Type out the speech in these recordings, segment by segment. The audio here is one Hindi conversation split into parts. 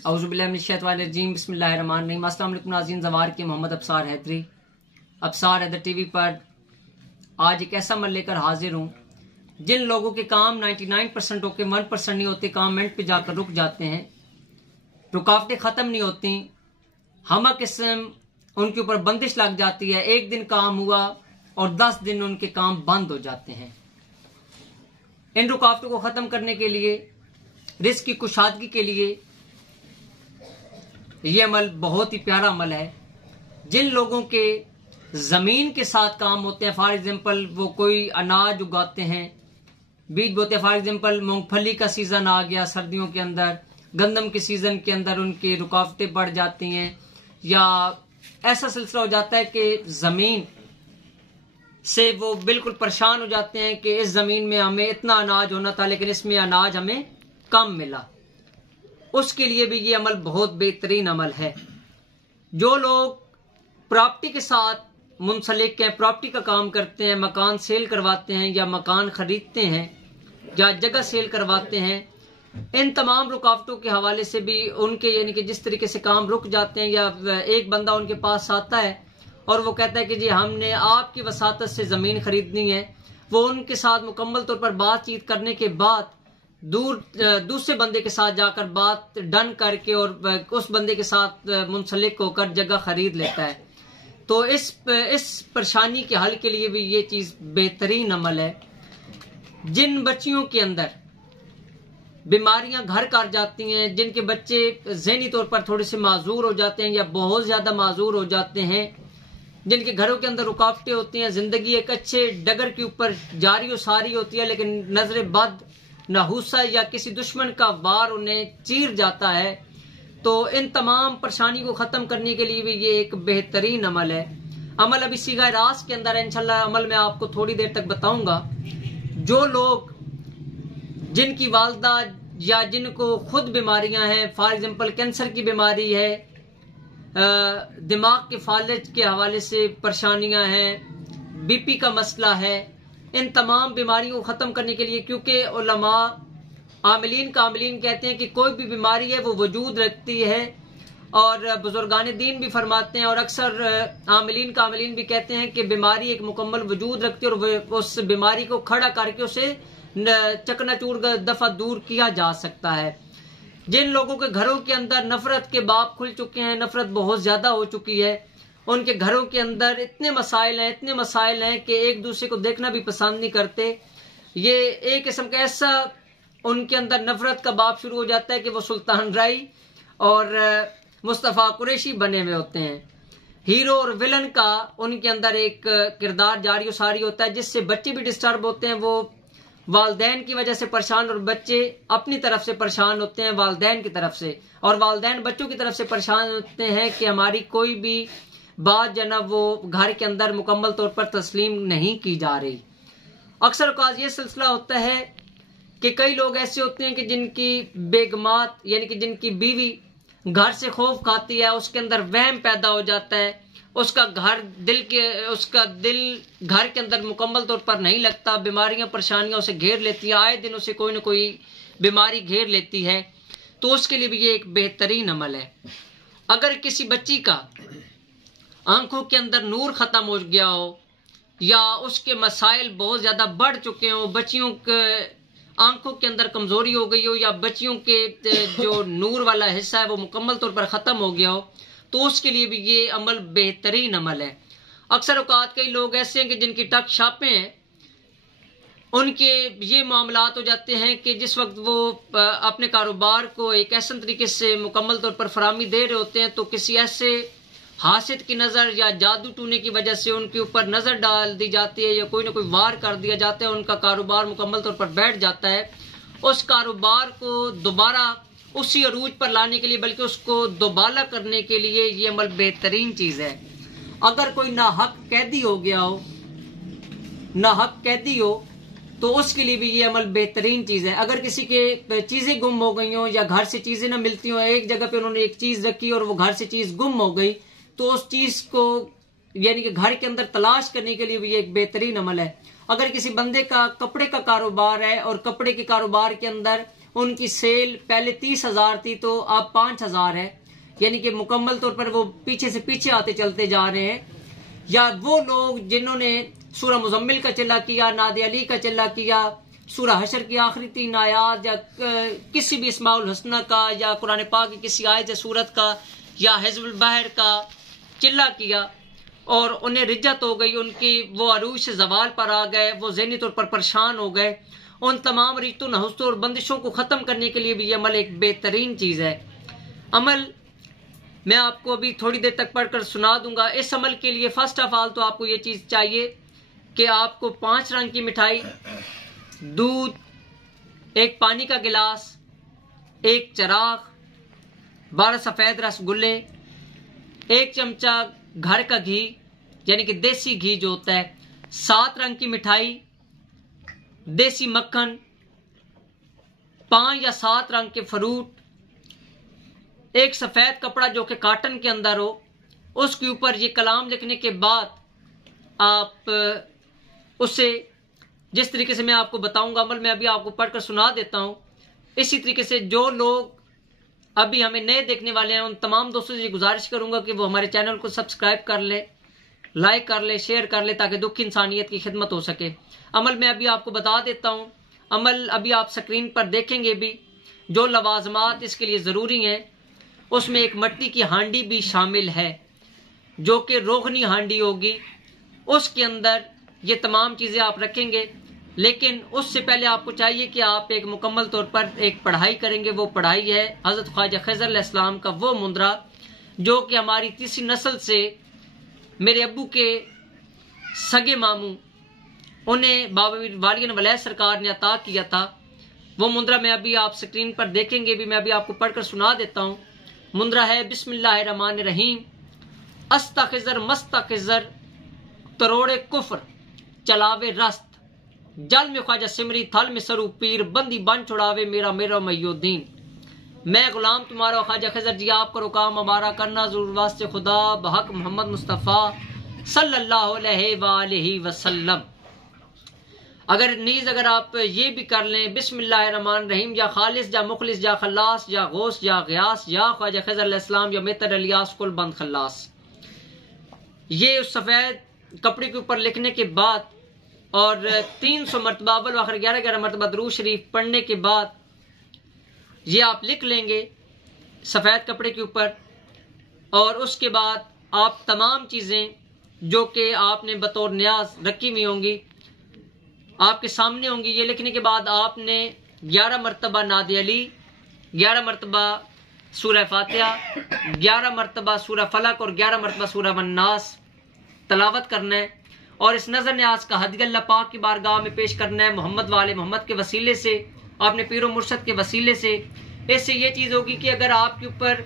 औज़ुबिल्लाहिमिनश्शैतानिर्रजीम बिस्मिल्लाहिर्रहमानिर्रहीम। अस्सलाम वालेकुम नाज़रीन, ज़वार के मोहम्मद अब्सार हैदरी, अब्सार हैदर टीवी पर आज एक ऐसा अमल लेकर हाजिर हूँ। जिन लोगों के काम 99% होके 1% नहीं होते, काम मिनट पे जाकर रुक जाते हैं, रुकावटें ख़त्म नहीं होती, हम किस्म उनके ऊपर बंदिश लग जाती है। एक दिन काम हुआ और 10 दिन उनके काम बंद हो जाते हैं। इन रुकावटों को ख़त्म करने के लिए, रिस्क की कुशादगी के लिए ये अमल बहुत ही प्यारा अमल है। जिन लोगों के जमीन के साथ काम होते हैं, फॉर एग्जाम्पल वो कोई अनाज उगाते हैं, बीज बोते हैं, फॉर एग्जाम्पल मूंगफली का सीजन आ गया सर्दियों के अंदर, गंदम के सीजन के अंदर उनकी रुकावटें बढ़ जाती हैं, या ऐसा सिलसिला हो जाता है कि जमीन से वो बिल्कुल परेशान हो जाते हैं कि इस जमीन में हमें इतना अनाज होना था लेकिन इसमें अनाज हमें कम मिला। उसके लिए भी ये अमल बहुत बेहतरीन अमल है। जो लोग प्रॉपर्टी के साथ मुंसलिक हैं, प्रॉपर्टी का काम करते हैं, मकान सेल करवाते हैं या मकान खरीदते हैं या जगह सेल करवाते हैं, इन तमाम रुकावटों के हवाले से भी उनके यानी कि जिस तरीके से काम रुक जाते हैं, या एक बंदा उनके पास आता है और वो कहता है कि जी हमने आपकी वसातत से ज़मीन खरीदनी है, वो उनके साथ मुकम्मल तौर पर बातचीत करने के बाद दूसरे बंदे के साथ जाकर बात डन करके और उस बंदे के साथ मुंसलिक होकर जगह खरीद लेता है। तो इस परेशानी के हल के लिए भी ये चीज़ बेहतरीन अमल है। जिन बच्चियों के अंदर बीमारियां घर कर जाती हैं, जिनके बच्चे ज़हनी तौर पर थोड़े से माजूर हो जाते हैं या बहुत ज़्यादा माजूर हो जाते हैं, जिनके घरों के अंदर रुकावटें होती हैं, जिंदगी एक अच्छे डगर के ऊपर जारी और सारी होती है लेकिन नजर बद, नहुसा या किसी दुश्मन का वार उन्हें चीर जाता है, तो इन तमाम परेशानी को ख़त्म करने के लिए भी ये एक बेहतरीन अमल है। अमल अभी सीगा रास के अंदर है, इंशाल्लाह अमल मैं आपको थोड़ी देर तक बताऊंगा। जो लोग जिनकी वालदा या जिनको खुद बीमारियां हैं, फॉर एग्जाम्पल कैंसर की बीमारी है, दिमाग के फालिज के हवाले से परेशानियां हैं, बीपी का मसला है, इन तमाम बीमारियों को ख़त्म करने के लिए, क्योंकि उलमा आमिलीन कहते हैं कि कोई भी बीमारी है वो वजूद रखती है, और बुजुर्गान दीन भी फरमाते हैं और अक्सर आमिलीन भी कहते हैं कि बीमारी एक मुकम्मल वजूद रखती है और उस बीमारी को खड़ा करके उसे चकनाचूर दफा दूर किया जा सकता है। जिन लोगों के घरों के अंदर नफरत के बाब खुल चुके हैं, नफरत बहुत ज्यादा हो चुकी है, उनके घरों के अंदर इतने मसाइल हैं कि एक दूसरे को देखना भी पसंद नहीं करते। ये एक किस्म का ऐसा उनके अंदर नफरत का बाब शुरू हो जाता है कि वो सुल्तान राई और मुस्तफ़ा कुरैशी बने हुए होते हैं। हीरो और विलन का उनके अंदर एक किरदार जारी और सारी होता है, जिससे बच्चे भी डिस्टर्ब होते हैं। वो वालदैन की वजह से परेशान और बच्चे अपनी तरफ से परेशान होते हैं वालदैन की तरफ से, और वालदैन बच्चों की तरफ से परेशान होते हैं कि हमारी कोई भी बात जनाब वो घर के अंदर मुकम्मल तौर पर तस्लीम नहीं की जा रही। अक्सर औक़ात ये सिलसिला होता है कि कई लोग ऐसे होते हैं कि जिनकी बेगमात यानी कि जिनकी बीवी घर से खौफ खाती है, उसके अंदर वहम पैदा हो जाता है, उसका दिल घर के अंदर मुकम्मल तौर पर नहीं लगता, बीमारियां परेशानियां उसे घेर लेती है, आए दिन उसे कोई ना कोई बीमारी घेर लेती है। तो उसके लिए भी ये एक बेहतरीन अमल है। अगर किसी बच्ची का आंखों के अंदर नूर खत्म हो गया हो या उसके मसाइल बहुत ज्यादा बढ़ चुके हो, बच्चियों के आंखों के अंदर कमजोरी हो गई हो, या बच्चियों के जो नूर वाला हिस्सा है वो मुकम्मल तौर पर खत्म हो गया हो, तो उसके लिए भी ये अमल बेहतरीन अमल है। अक्सर औकात कई लोग ऐसे हैं कि जिनकी टक छापे हैं, उनके ये मामलात हो जाते हैं कि जिस वक्त वो अपने कारोबार को एक ऐसे तरीके से मुकम्मल तौर पर फरामी दे रहे होते हैं, तो किसी ऐसे हासिद की नज़र या जादू टूने की वजह से उनके ऊपर नज़र डाल दी जाती है या कोई ना कोई वार कर दिया जाता है, उनका कारोबार मुकम्मल तौर पर बैठ जाता है। उस कारोबार को दोबारा उसी अरूज पर लाने के लिए, बल्कि उसको दोबाला करने के लिए ये अमल बेहतरीन चीज़ है। अगर कोई नाहक कैदी हो तो उसके लिए भी ये अमल बेहतरीन चीज़ है। अगर किसी के चीज़ें गुम हो गई हो या घर से चीज़ें ना मिलती हो, एक जगह पे उन्होंने एक चीज़ रखी और वो घर से चीज़ गुम हो गई, तो उस चीज़ को यानी कि घर के अंदर तलाश करने के लिए भी ये एक बेहतरीन अमल है। अगर किसी बंदे का कपड़े का कारोबार है और कपड़े के कारोबार के अंदर उनकी सेल पहले 30,000 थी तो अब 5,000 है, यानी कि मुकम्मल तौर पर वो पीछे से पीछे आते चलते जा रहे हैं। या वो लोग जिन्होंने सूरह मुजम्मिल का चिल्ला किया, नादे अली का चिल्ला किया, सूरह हशर की आखिरी 3 आयात, या किसी भी इस्माउल हसना का, या कुरान पाक की किसी आयत सूरत का, या हिज़्बुल बहर का चिल्ला किया और उन्हें रिज्जत हो गई, उनकी वो अरूज से जवाल पर आ गए, वो ज़हनी तौर पर परेशान हो गए, उन तमाम रिश्तों नहुस्तों और बंदिशों को ख़त्म करने के लिए भी ये अमल एक बेहतरीन चीज़ है। अमल मैं आपको अभी थोड़ी देर तक पढ़कर सुना दूंगा। इस अमल के लिए फर्स्ट ऑफ ऑल तो आपको ये चीज़ चाहिए कि आपको 5 रंग की मिठाई, दूध, एक पानी का गिलास, एक चराग, 12 सफ़ेद रसगुल्ले, 1 चमचा घर का घी यानी कि देसी घी जो होता है, 7 रंग की मिठाई, देसी मक्खन, 5 या 7 रंग के फ्रूट, एक सफ़ेद कपड़ा जो कि काटन के अंदर हो, उसके ऊपर ये कलाम लिखने के बाद आप उससे जिस तरीके से मैं आपको बताऊंगा अमल मैं अभी आपको पढ़कर सुना देता हूं, इसी तरीके से जो लोग अभी हमें नए देखने वाले हैं उन तमाम दोस्तों से गुजारिश करूंगा कि वो हमारे चैनल को सब्सक्राइब कर ले, लाइक कर ले, शेयर कर ले, ताकि दुख इंसानियत की खिदमत हो सके। अमल मैं अभी आपको बता देता हूं। अमल अभी आप स्क्रीन पर देखेंगे भी। जो लवाजमात इसके लिए ज़रूरी हैं उसमें एक मिट्टी की हांडी भी शामिल है जो कि रोगनी हांडी होगी। उसके अंदर ये तमाम चीज़ें आप रखेंगे, लेकिन उससे पहले आपको चाहिए कि आप एक मुकम्मल तौर पर एक पढ़ाई करेंगे। वो पढ़ाई है हज़रत ख्वाजा खज़र अलैहिस्सलाम का वो मुंदरा जो कि हमारी तीसरी नस्ल से मेरे अब्बू के सगे मामू उन्हें बाबा वालियन वलैह सरकार ने अता किया था। वो मुंदरा मैं अभी आप स्क्रीन पर देखेंगे भी, मैं अभी आपको पढ़कर सुना देता हूँ। मुंदरा है बिस्मिल्लाहिर्रहमानिर्रहीम। अस्तखिज़र मस्तखिज़र तरोड़े कुफ्र चलावे रस्त, जल में ख्वाजा सिमरी थल में सरू पीर, बंदी बन छुड़ावे मेरा मेरा मयोद्दीन। मैं गुलाम तुम्हारा ख्वाजा खज़र जी, आप करो काम हमारा, करना ज़रूर वास्ते खुदा, बहक मोहम्मद मुस्तफ़ा सल्लल्लाहु अलैहि वसल्लम। अगर आप ये भी कर लें बिस्मिल्लाहिर्रहमानिर्रहीम, या खालिस या मुखलिस या खल्लास या गौस या गयास या ख्वाजा खज़र अलैहिस्सलाम या मेतर अलियास कुल बंद खल्लास, ये उस सफ़ेद कपड़े के ऊपर लिखने के बाद और 300 मरतबा अव्वल आखिर 11 मरतबा दुरूद शरीफ पढ़ने के बाद ये आप लिख लेंगे सफ़ेद कपड़े के ऊपर। और उसके बाद आप तमाम चीज़ें जो कि आपने बतौर न्याज रखी हुई होंगी आपके सामने होंगी। ये लिखने के बाद आपने 11 मरतबा नादे अली, 11 मरतबा सूरह फातिहा, 11 मरतबा सूरह फलक और 11 मरतबा सूरह वन्नास तलावत करना है। और इस नज़र न्याज का हदिया अल्लाह पाक की बारगाह में पेश करना है मोहम्मद वाले मोहम्मद के वसीले से, आपने पीरो मुर्शद के वसीले से। इससे ये चीज़ होगी कि अगर आपके ऊपर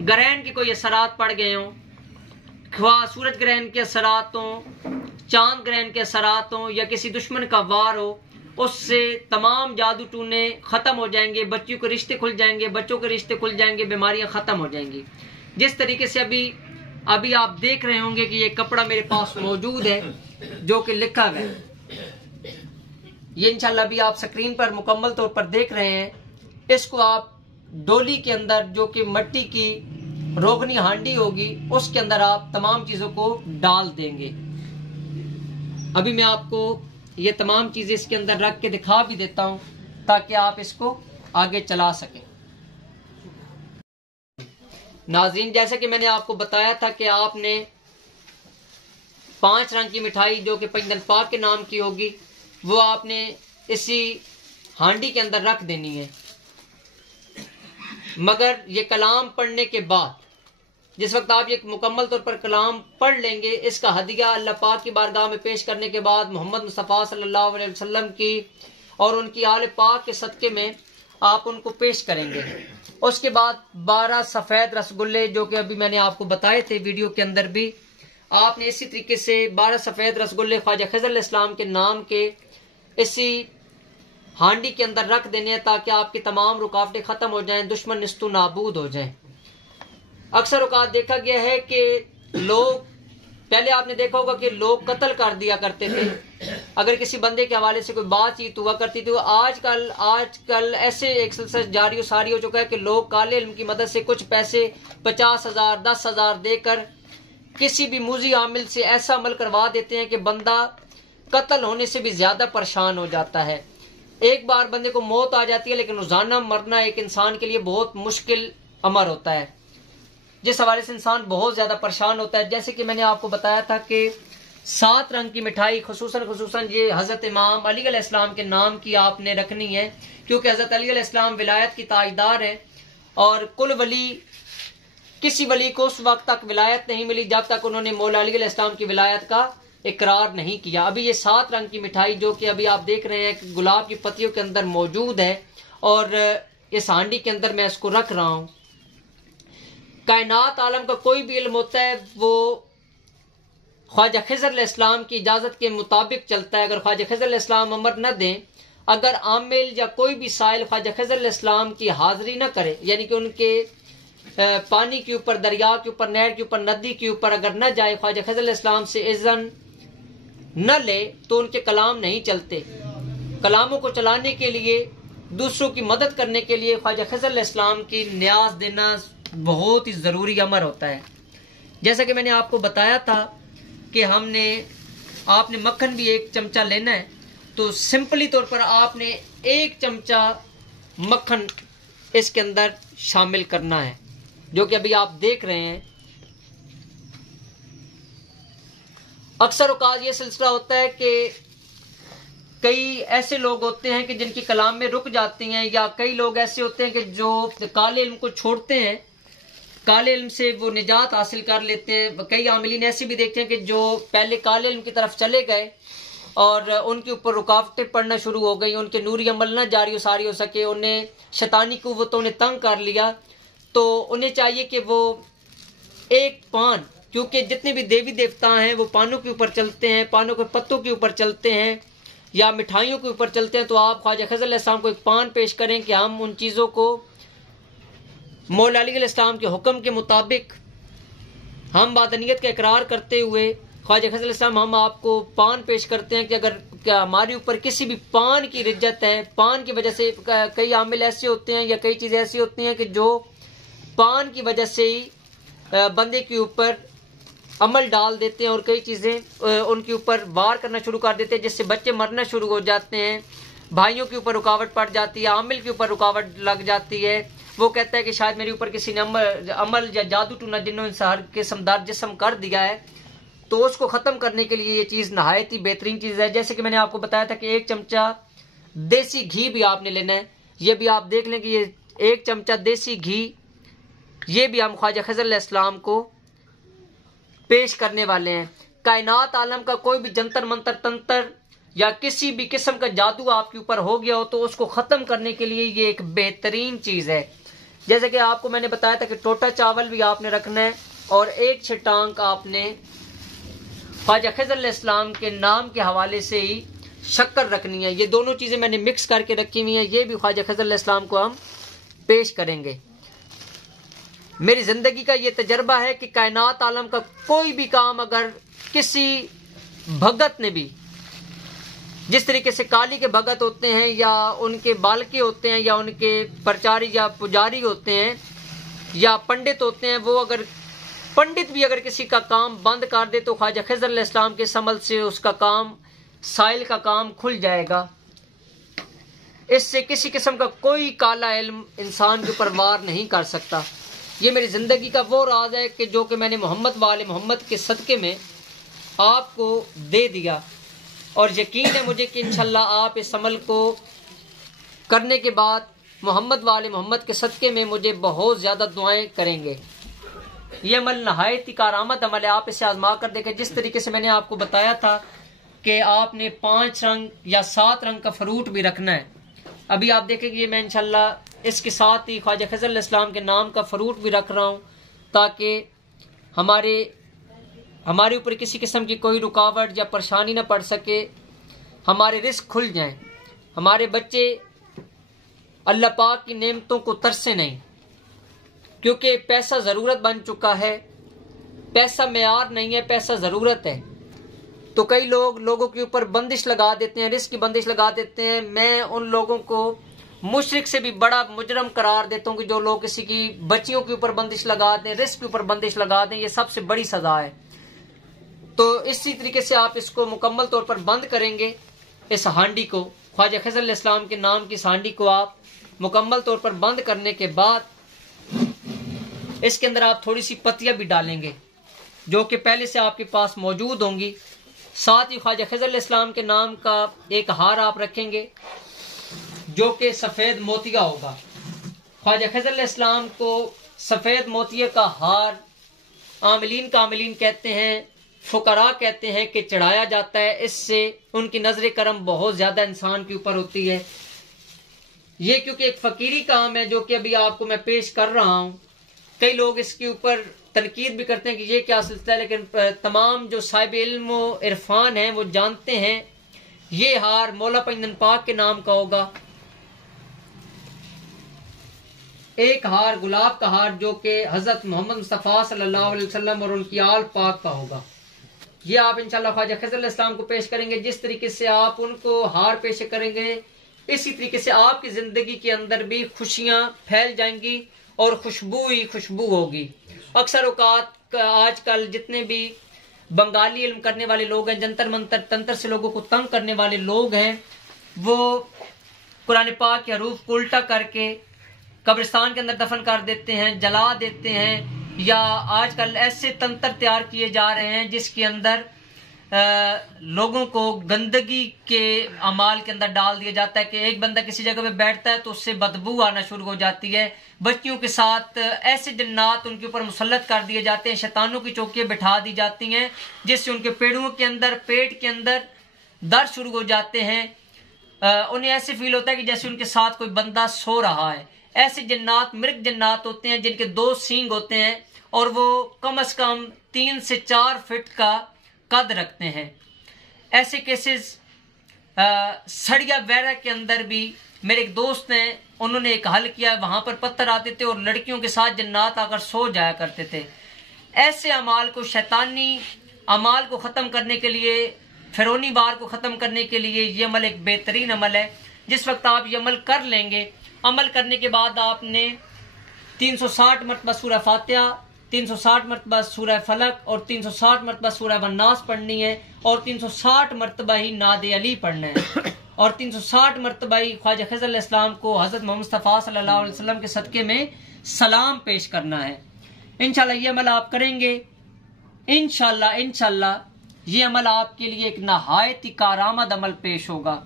ग्रहण के कोई असरात पड़ गए हों, ख्वाह सूरज ग्रहण के असरात हों, चांद ग्रहण के असरात हों, या किसी दुश्मन का वार हो, उससे तमाम जादू टूने ख़त्म हो जाएंगे, बच्चों के रिश्ते खुल जाएंगे, बच्चों के रिश्ते खुल जाएंगे, बीमारियां ख़त्म हो जाएंगी। जिस तरीके से अभी आप देख रहे होंगे कि ये कपड़ा मेरे पास मौजूद है जो कि लिखा हुआ है, ये इंशाल्लाह अभी आप स्क्रीन पर मुकम्मल तौर पर देख रहे हैं। इसको आप डोली के अंदर जो कि मिट्टी की रोगनी हांडी होगी उसके अंदर आप तमाम चीज़ों को डाल देंगे। अभी मैं आपको ये तमाम चीज़ें इसके अंदर रख के दिखा भी देता हूँ ताकि आप इसको आगे चला सकें। नाज़रीन, जैसे कि मैंने आपको बताया था कि आपने 5 रंग की मिठाई जो कि पंजतन पाक के नाम की होगी वो आपने इसी हांडी के अंदर रख देनी है। मगर ये कलाम पढ़ने के बाद जिस वक्त आप ये मुकम्मल तौर पर कलाम पढ़ लेंगे, इसका हदिया अल्लाह पाक की बारगाह में पेश करने के बाद मोहम्मद मुस्तफ़ा सल्लल्लाहु अलैहि वसल्लम की और उनकी आले पाक के सदक़े में आप उनको पेश करेंगे। उसके बाद 12 सफ़ेद रसगुल्ले जो कि अभी मैंने आपको बताए थे वीडियो के अंदर भी, आपने इसी तरीके से 12 सफ़ेद रसगुल्ले ख्वाजा खज़र अलैहिस्सलाम के नाम के इसी हांडी के अंदर रख देने हैं ताकि आपकी तमाम रुकावटें ख़त्म हो जाएं, दुश्मन निस्तु नाबूद हो जाएं। अक्सर औकात देखा गया है कि लोग पहले आपने देखा होगा कि लोग कत्ल कर दिया करते थे अगर किसी बंदे के हवाले से कोई बातचीत हुआ करती थी। आजकल ऐसे एक सिलसिला जारी सारी हो चुका है कि लोग काले इल्म की मदद से कुछ पैसे 50,000 10,000 देकर किसी भी मुजी आमिल से ऐसा अमल करवा देते हैं कि बंदा कत्ल होने से भी ज्यादा परेशान हो जाता है। एक बार बंदे को मौत आ जाती है, लेकिन रोजाना मरना एक इंसान के लिए बहुत मुश्किल अमर होता है, जिस हवाले से इंसान बहुत ज्यादा परेशान होता है। जैसे कि मैंने आपको बताया था कि 7 रंग की मिठाई खुसूसन ये हजरत इमाम अली अलैहिस्सलाम के नाम की आपने रखनी है, क्योंकि हजरत अली अलैहिस्सलाम विलायत की ताजदार है और कुल वली किसी वली को उस वक्त तक विलायत नहीं मिली जब तक उन्होंने मौला अली अलैहिस्सलाम की विलायत का इकरार नहीं किया। अभी ये 7 रंग की मिठाई जो कि अभी आप देख रहे हैं कि गुलाब की पत्तियों के अंदर मौजूद है और इस हांडी के अंदर मैं इसको रख रहा हूं। कायनात आलम का कोई भी इल्म होता है वो ख्वाजा खिज़र अलैहिस्सलाम की इजाजत के मुताबिक चलता है। अगर ख्वाजा खिज़र अलैहिस्सलाम अमर न दें, अगर आमिल या कोई भी साइल ख्वाजा खिज़र अलैहिस्सलाम की हाजिरी न करे, यानी कि उनके पानी के ऊपर, दरिया के ऊपर, नहर के ऊपर, नदी के ऊपर अगर न जाए, ख्वाजा खिज़र अलैहिस्सलाम से इज़्न न ले, तो उनके कलाम नहीं चलते। कलामों को चलाने के लिए, दूसरों की मदद करने के लिए ख्वाजा खिज़र अलैहिस्सलाम की न्याज देना बहुत ही जरूरी अमर होता है। जैसा कि मैंने आपको बताया था कि आपने मक्खन भी 1 चमचा लेना है, तो सिंपली तौर पर आपने 1 चमचा मक्खन इसके अंदर शामिल करना है, जो कि अभी आप देख रहे हैं। अक्सर औकात ये सिलसिला होता है कि कई ऐसे लोग होते हैं कि जिनकी कलाम में रुक जाती हैं, या कई लोग ऐसे होते हैं कि जो काले इल्म को छोड़ते हैं, काले इल्म से वो निजात हासिल कर लेते हैं। कई आमिलीन ऐसे भी देखते हैं कि जो पहले काले इल्म की तरफ चले गए और उनके ऊपर रुकावटें पड़ना शुरू हो गई, उनके नूरी अमल न जारी सारी हो सके, उन्हें शैतानी कुव्वतों ने तंग कर लिया, तो उन्हें चाहिए कि वो एक पान, क्योंकि जितने भी देवी देवता हैं वो पानों के ऊपर चलते हैं, पानों के पत्तों के ऊपर चलते हैं या मिठाइयों के ऊपर चलते हैं, तो आप ख्वाजा खिज़र अलैहिस्सलाम को एक पान पेश करें कि हम उन चीज़ों को मौला अली अलैहिस्सलाम के हुक्म के मुताबिक हम बादनियत का इकरार करते हुए ख्वाजा खिज़र अलैहिस्सलाम हम आपको पान पेश करते हैं कि अगर हमारे ऊपर किसी भी पान की रिज्जत है, पान की वजह से कई आमिल ऐसे होते हैं या कई चीज़ें ऐसी होती हैं कि जो पान की वजह से ही बंदे के ऊपर अमल डाल देते हैं और कई चीज़ें उनके ऊपर वार करना शुरू कर देते हैं, जिससे बच्चे मरना शुरू हो जाते हैं, भाइयों के ऊपर रुकावट पड़ जाती है, आमिल के ऊपर रुकावट लग जाती है। वो कहता है कि शायद मेरे ऊपर किसी ने अमल या जादू टूना जिन्हों इंसान के समदार जिस्म कर दिया है, तो उसको ख़त्म करने के लिए ये चीज़ नहायत ही बेहतरीन चीज़ है। जैसे कि मैंने आपको बताया था कि 1 चमचा देसी घी भी आपने लेना है। ये भी आप देख लें कि ये 1 चमचा देसी घी, ये भी हम ख्वाजा खिज़र अलैहिस्सलाम को पेश करने वाले हैं। कायनात आलम का कोई भी जंतर मंतर तंत्र या किसी भी किस्म का जादू आपके ऊपर हो गया हो, तो उसको ख़त्म करने के लिए ये एक बेहतरीन चीज़ है। जैसे कि आपको मैंने बताया था कि टोटा चावल भी आपने रखना है और 1 छटांक आपने ख्वाजा खिज़र अलैहिस्सलाम के नाम के हवाले से ही शक्कर रखनी है। ये दोनों चीज़ें मैंने मिक्स करके रखी हुई हैं, ये भी ख्वाजा खिज़र अलैहिस्सलाम को हम पेश करेंगे। मेरी ज़िंदगी का ये तजर्बा है कि कायनात आलम का कोई भी काम अगर किसी भगत ने भी, जिस तरीके से काली के भगत होते हैं या उनके बालके होते हैं या उनके प्रचारी या पुजारी होते हैं या पंडित होते हैं, वो अगर पंडित भी अगर किसी का काम बंद कर दे तो ख्वाजा खिज़र अलैहिस्सलाम के समल से उसका काम, साइल का काम खुल जाएगा। इससे किसी किस्म का कोई काला इल्म इंसान के ऊपर वार नहीं कर सकता। ये मेरी ज़िंदगी का वो राज है कि जो कि मैंने मोहम्मद वाले मोहम्मद के सदक़े में आपको दे दिया, और यकीन है मुझे कि इंशाल्लाह आप इस अमल को करने के बाद मोहम्मद वाले मोहम्मद के सदक़े में मुझे बहुत ज़्यादा दुआएं करेंगे। ये अमल नहायत ही कारआमद अमल है, आप इसे आजमा कर देखें। जिस तरीके से मैंने आपको बताया था कि आपने 5 रंग या 7 रंग का फ्रूट भी रखना है, अभी आप देखेंगे मैं इंशाल्लाह इसके साथ ही ख्वाजा खिज़र अलैहिस्सलाम के नाम का फ्रूट भी रख रहा हूँ, ताकि हमारे ऊपर किसी किस्म की कोई रुकावट या परेशानी न पड़ सके, हमारे रिस्क खुल जाएं, हमारे बच्चे अल्लाह पाक की नेमतों को तरसे नहीं, क्योंकि पैसा ज़रूरत बन चुका है। पैसा मेयार नहीं है, पैसा ज़रूरत है। तो कई लोगों के ऊपर बंदिश लगा देते हैं, रिस्क की बंदिश लगा देते हैं। मैं उन लोगों को मुशरिक से भी बड़ा मुजरम करार देता हूँ कि जो लोग किसी की बच्चियों के ऊपर बंदिश लगा दें, रिस्क के ऊपर बंदिश लगा दें, ये सबसे बड़ी सजा है। तो इसी तरीके से आप इसको मुकम्मल तौर पर बंद करेंगे। इस हांडी को, ख्वाजा खज़र अलैहिस्सलाम के नाम की इस हांडी को आप मुकम्मल तौर पर बंद करने के बाद इसके अंदर आप थोड़ी सी पत्तियां भी डालेंगे जो कि पहले से आपके पास मौजूद होंगी। साथ ही ख्वाजा खज़र अलैहिस्सलाम के नाम का एक हार आप रखेंगे जो कि सफ़ेद मोतिया होगा। ख्वाजा खज़र अलैहिस्सलाम को सफ़ेद मोतिया का हार आमिलीन कामिलीन कहते हैं, फुकरा कहते हैं कि चढ़ाया जाता है। इससे उनकी नजर करम बहुत ज्यादा इंसान के ऊपर होती है। ये क्योंकि एक फकीरी काम है जो कि अभी आपको मैं पेश कर रहा हूं। कई लोग इसके ऊपर तनकीद भी करते हैं कि ये क्या सिलसिला है, लेकिन तमाम जो साहिब इल्म व इरफान हैं वो जानते हैं ये हार मौला पंजन पाक के नाम का होगा। एक हार गुलाब का हार जो कि हजरत मोहम्मद मुस्तफ़ा सल्लल्लाहु अलैहि वसल्लम और उनकी आल पाक का होगा। ये आप इंशाल्लाह ख्वाजा खज़र अलैहिस्सलाम को पेश करेंगे। जिस तरीके से आप उनको हार पेश करेंगे इसी तरीके से आपकी जिंदगी के अंदर भी खुशियां फैल जाएंगी और खुशबू ही खुशबू होगी। अक्सर औकात आजकल जितने भी बंगाली इल्म करने वाले लोग हैं, जंतर मंतर तंत्र से लोगों को तंग करने वाले लोग हैं, वो कुरान पाक के हरूफ को उल्टा करके कब्रिस्तान के अंदर दफन कर देते हैं, जला देते हैं। या आजकल ऐसे तंत्र तैयार किए जा रहे हैं जिसके अंदर लोगों को गंदगी के अमाल के अंदर डाल दिया जाता है कि एक बंदा किसी जगह पे बैठता है तो उससे बदबू आना शुरू हो जाती है। बच्चियों के साथ ऐसे जन्नात उनके ऊपर मुसल्लत कर दिए जाते हैं, शैतानों की चौकियां बिठा दी जाती हैं जिससे उनके पेड़ों के अंदर, पेट के अंदर दर्द शुरू हो जाते हैं। उन्हें ऐसे फील होता है कि जैसे उनके साथ कोई बंदा सो रहा है। ऐसे जन्नात मृग जन्नात होते हैं जिनके 2 सींग होते हैं और वो कम से कम 3 से 4 फीट का कद रखते हैं। ऐसे केसेस सड़िया वैरा के अंदर भी मेरे एक दोस्त हैं, उन्होंने एक हल किया, वहां पर पत्थर आते थे और लड़कियों के साथ जन्नात आकर सो जाया करते थे। ऐसे अमाल को, शैतानी अमाल को ख़त्म करने के लिए, फिरौनी वार को ख़त्म करने के लिए ये अमल एक बेहतरीन अमल है। जिस वक्त आप ये अमल कर लेंगे, अमल करने के बाद आपने 360 मरतबा सूरह फातिहा, 360 मरतबा सूरह फलक और 360 मरतबा सूरह वन्नास पढ़नी है और 360 मरतबा ही नादे अली पढ़ना है और 360 मरतबा ही ख्वाजा खज़र अलैहिस्सलाम को हजरत मोहम्मद मुस्तफ़ा सल्लल्लाहु अलैहि वसल्लम के सदके में सलाम पेश करना है। इंशाल्लाह ये अमल आप करेंगे, इंशाल्लाह ये अमल आपके लिए एक नहायत ही कारआमद अमल पेश होगा।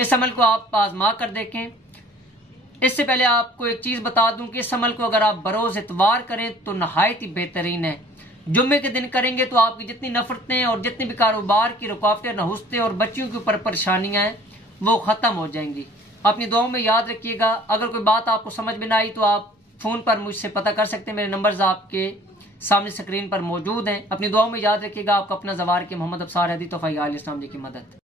इस अमल को आप आजमा कर देखें। इससे पहले आपको एक चीज बता दूं कि इस अमल को अगर आप बरोज इतवार करें तो नहायत ही बेहतरीन है। जुम्मे के दिन करेंगे तो आपकी जितनी नफरतें और जितनी भी कारोबार की रुकावटें, नहुस्ते और बच्चियों के ऊपर परेशानियां हैं वो खत्म हो जाएंगी। अपनी दुआओं में याद रखिएगा। अगर कोई बात आपको समझ में ना आई तो आप फोन पर मुझसे पता कर सकते हैं। मेरे नंबर्स आपके सामने स्क्रीन पर मौजूद हैं। अपनी दुआओं में याद रखिएगा। आपका अपना ज़वार के मोहम्मद अफसार हदी तोफ़ा आल इस्लाम जी की मदद।